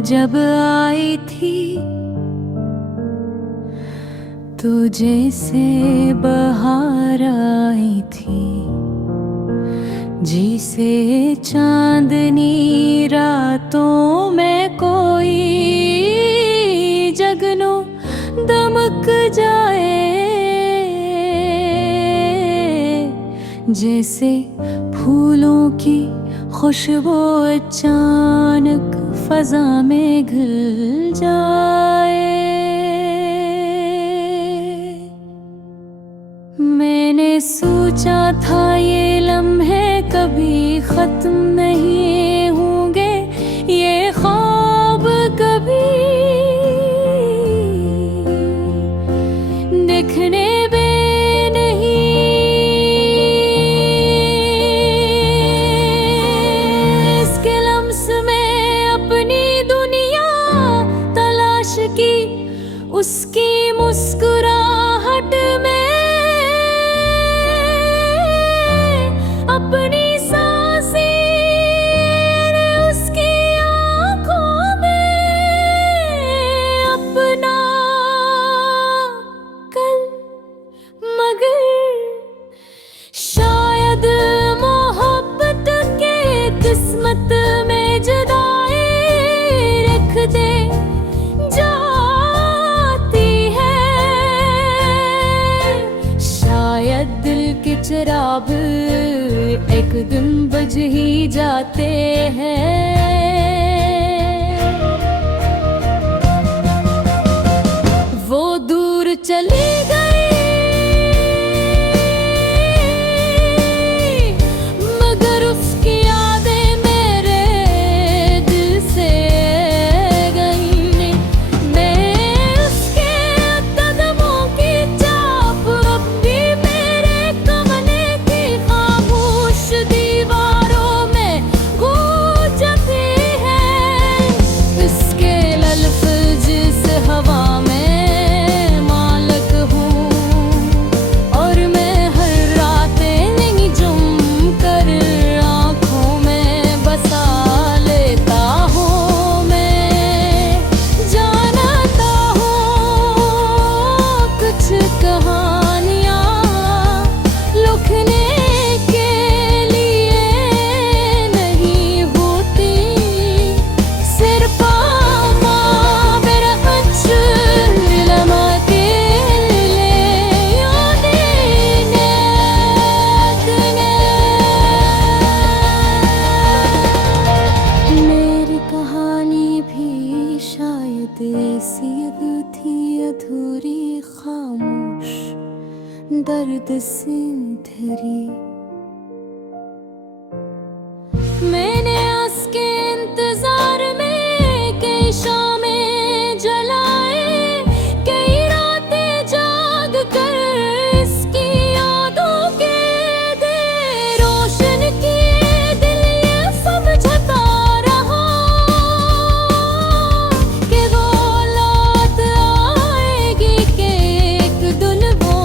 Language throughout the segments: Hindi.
जब आई थी तो जैसे बहार आई थी, जिसे चांदनी रातों में कोई जगनो दमक जाए, जैसे फूलों की खुशबू अचानक फजा में घिल जाए। मैंने सोचा था ये लम्हे कभी खत्म नहीं होंगे, ये ख्वाब कभी दिखने भी नहीं। इसके लम्स में अपनी दुनिया तलाश की, उसकी मुस्कुराहट में अपनी सांसें, उसकी आँखों में अपना कल। मगर शायद मोहब्बत के किस्मत में जुदाई रख दे जाती है, शायद दिल के चिराग एक दिन बुझ ही जाते हैं। वो दूर चली गई मगर उसकी यादें मेरे दिल से गई नहीं। मैं उसके कदमों की चाप अब भी मेरे कमरे की खामोश दीवारों में गूंजती है। इसके लफ्ज़ जिस हवा में मालक हूँ, और मैं हर रात नहीं जुम कर आँखों में बसा लेता हूँ। मैं जानता हूँ कुछ कहानियाँ लिखने के लिए नहीं होती, सिर्फ मेरा कुछ लम्हे ले मेरी कहानी भी शायद ऐसी थी, अधूरी, खामोश, दर्द से धरी। मैंने उसके इंतजार में कई शामें जलाए, कई रातें जाग कर इसकी यादों के दे रोशन किए। दिल ये समझता रहा कि वो लौट आएगी, कि एक दिन वो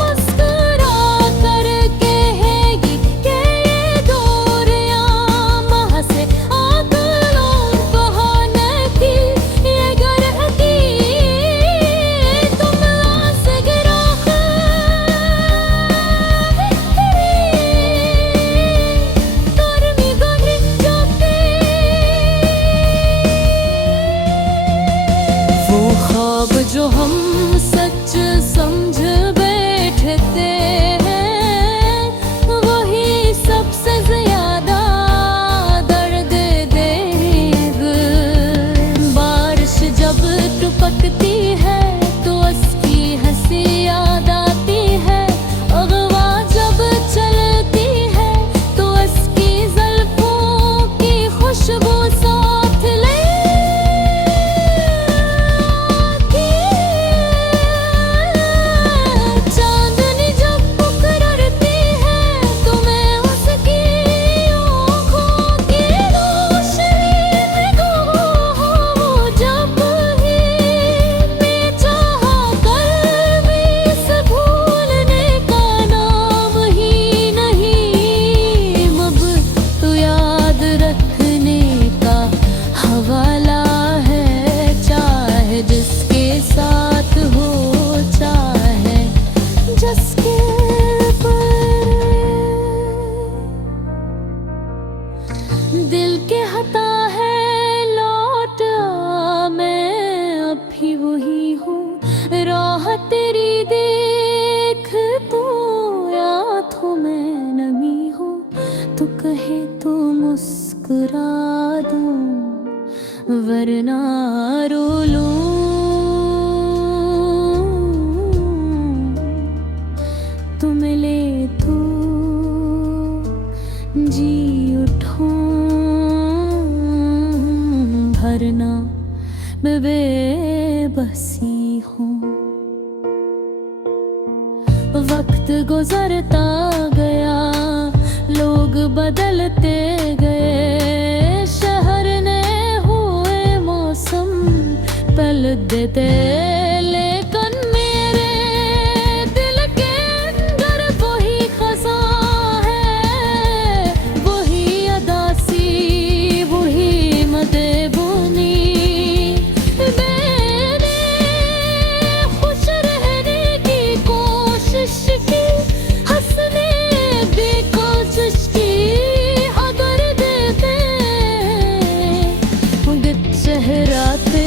मुस्कुरा कर कहेगी कि ये दूरियां वहाँ से आंगनों बहाने की, ये घर की तुम आस गिरा गर्मी गुजर जाती। वो ख्वाब जो हम सच समझ बैठे हैं, वही सबसे ज्यादा दर्द देगा। बारिश जब टपकती है तो उसकी हंसी याद आती है, अगवा जब चलती है तो उसकी जुल्फों की खुशबू साथ ले आती है। चांदनी जब मुकररती है तो मैं उसकी आँखों की रोशनी में खो जब ही मैं चाहा कर भी इसे भूलने का नाम ही नहीं। अब तो याद रखने का हवाला वरना रो लूं। तू मिले तो जी उठूं, भरना मैं बेबसी हूँ। वक्त गुजरता गया, लोग बदलते गए, शहर ने हुए मौसम पल देते, लेकिन मेरे दिल के अंदर वही खज़ां है, वही अदासी, वही मदे बुनी। मैंने खुश रहने की कोशिश की, हंसने भी कोशिश की, अगर देते चेहराते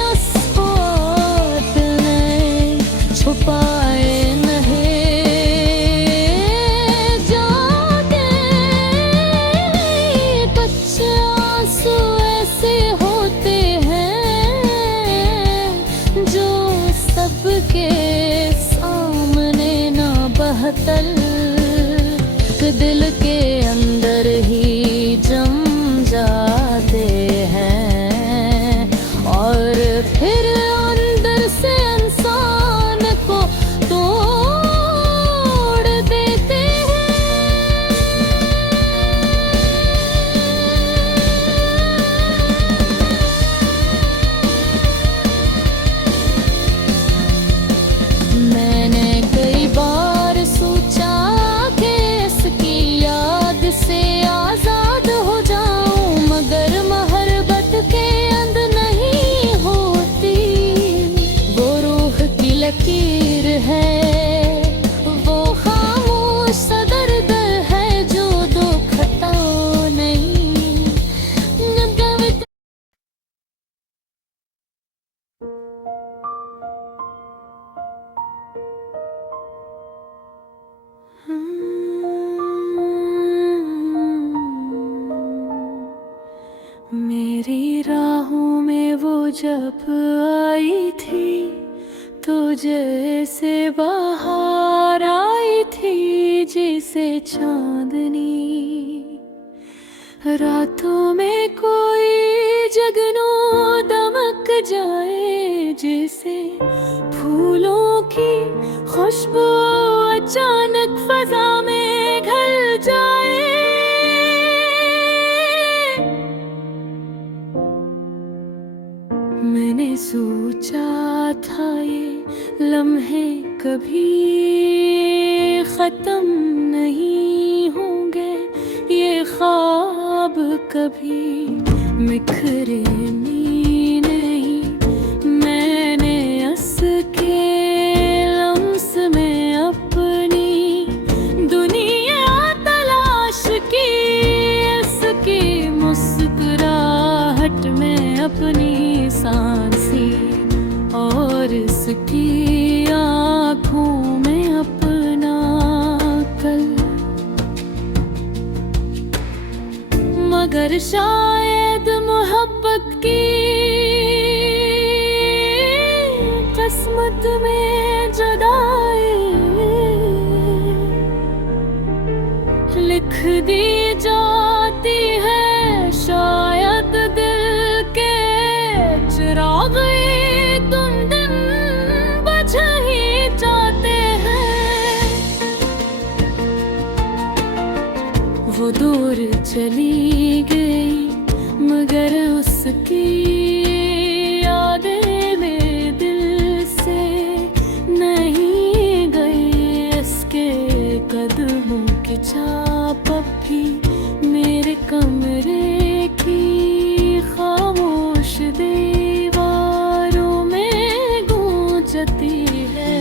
अस्फात ने छुपाए नहीं जाते। कच्चे आंसू ऐसे होते हैं जो सबके सामने ना बहतल, दिल के अंदर ही जम जाते हैं, और फिर अंदर से इंसान को तोड़ देते हैं। मैंने कई बार सोचा कि इसकी याद से आजाद हो जाऊं, मगर मोहब्बत के अंद नहीं होती। वो रूह की लकीर है, वो खामोश सा दर्द है जो दुखता नहीं। मेरी राहों में वो जब आई थी, तो जैसे बाहर आई थी जैसे चांदनी। रातों में कोई जगनू दमक जाए, जैसे फूलों की खुशबू अचानक फजा में घल जाए। मैंने सोचा था ये लम्हे कभी खत्म नहीं होंगे, ये ख्वाब कभी बिखरेंगे नहीं। मैंने हंस के लम्स में अपनी दुनिया तलाश की, इसकी मुस्कुराहट में अपनी सांसी, और इसकी आँखों में अपना कल। मगर शायद मोहब्बत की किस्मत में जुदाई लिख दी जाती है। शायद दिल के चिराग तुम दिन बुझ ही जाते हैं। वो दूर चली गई, मगर उसकी यादें मेरे दिल से नहीं गई। इसके कदमों की छाप अब भी मेरे कमरे की खामोश दीवारों में गूंजती है।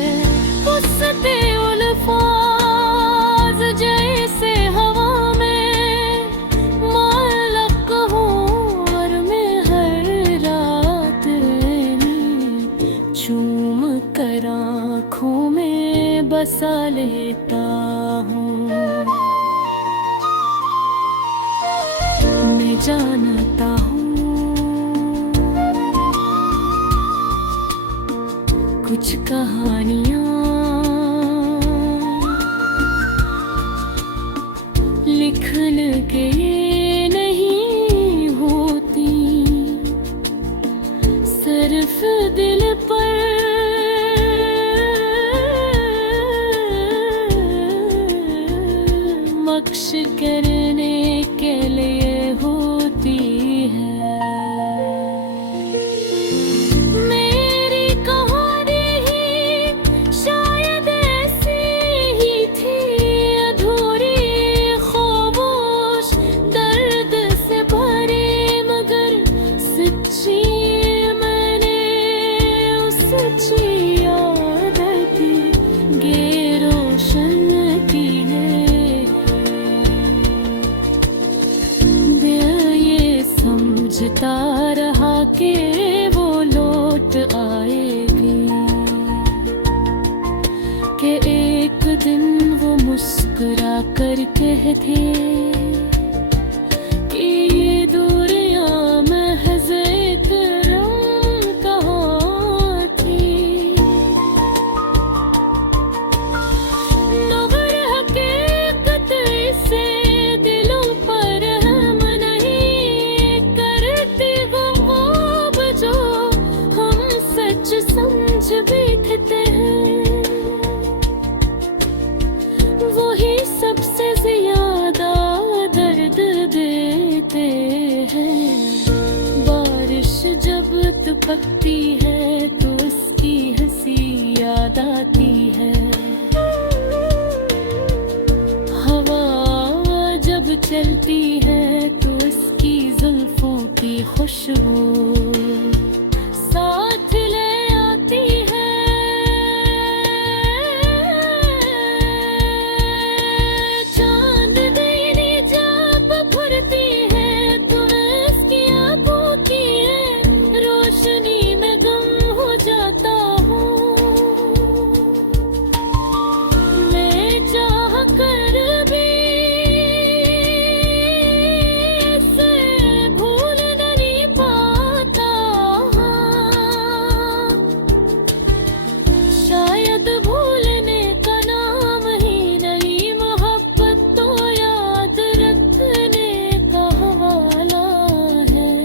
उससे उल्फाज जैसे हवा में मालक हूँ, और मैं हर रात कुछ कहानियाँ लिखन के नहीं होती, सिर्फ दिल पर मक्श करने के लिए होती है। मेरी कहानी ही शायद ऐसी ही थी, अधूरी खामोश दर्द से भरी, मगर सच्ची मैंने उस सच्ची आदत गे रोशन की है। मैं ये समझता रहा कि वो लौट आएगी, कि एक दिन वो मुस्कुरा कर कहते कि ये दूरियां महज एक रंग कहाँ थी, मगर हकीकत से दिलों पर हम नहीं करती वो जो हम सच समझ बैठते हैं। वही सबसे ज्यादा दर्द देते हैं। बारिश जब टपकती है तो उसकी हंसी याद आती है, हवा जब चलती है तो उसकी जुल्फों की खुशबू साथ ले आती है। चांदनी जब घुरती है तो मैं उसकी आंखों की रोशनी में गुम हो जाता हूँ। मैं चाह कर भी इसे भूल नहीं पाता, शायद भूलने का नाम ही नहीं, मोहब्बत तो याद रखने का हवाला है।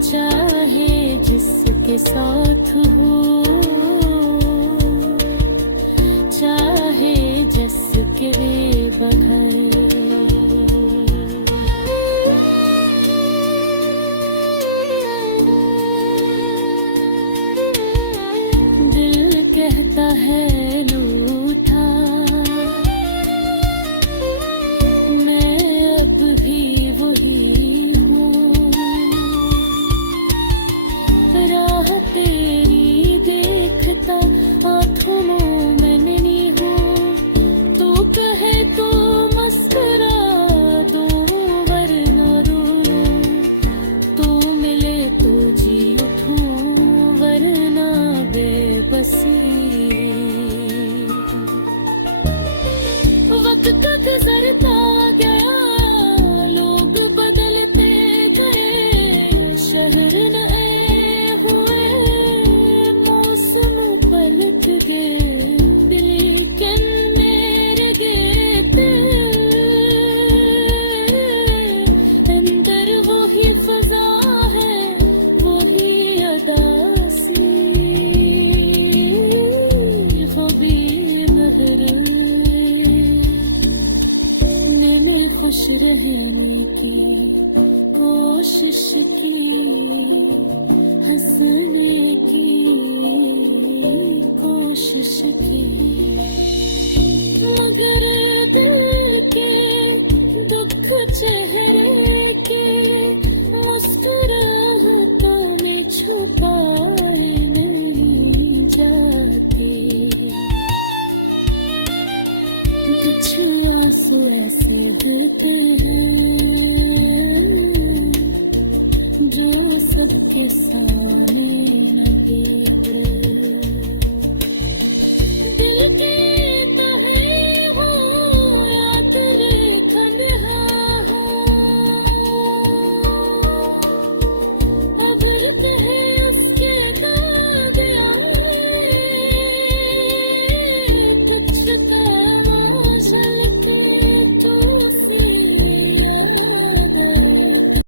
चाहे जिसके साथ हो, चाहे जिसके बगैर, दिल कहता है लूटा, मैं अब भी वही हूँ। राह तेरी देखता आँखों में नहीं हूँ, तू कहे तो मस्कुरा दूँ वरना रो लूँ, तू मिले तो जी उठूँ वरना बेबसी। वक्त गुजरता गया, लोग बदलते गए, शहर नए हुए, मौसम पलट गए, लेकिन मेरे गेते अंदर वही फजा है, वही अदासी, वो बेमहर। मैंने खुश रहने की कोशिश की, हंसने की कोशिश की, मगर दिल के दुख चेहरे के मुस्कुराहट में छुपाए नहीं जाते। कुछ आंसू ऐसे होते हैं जो सबके सामने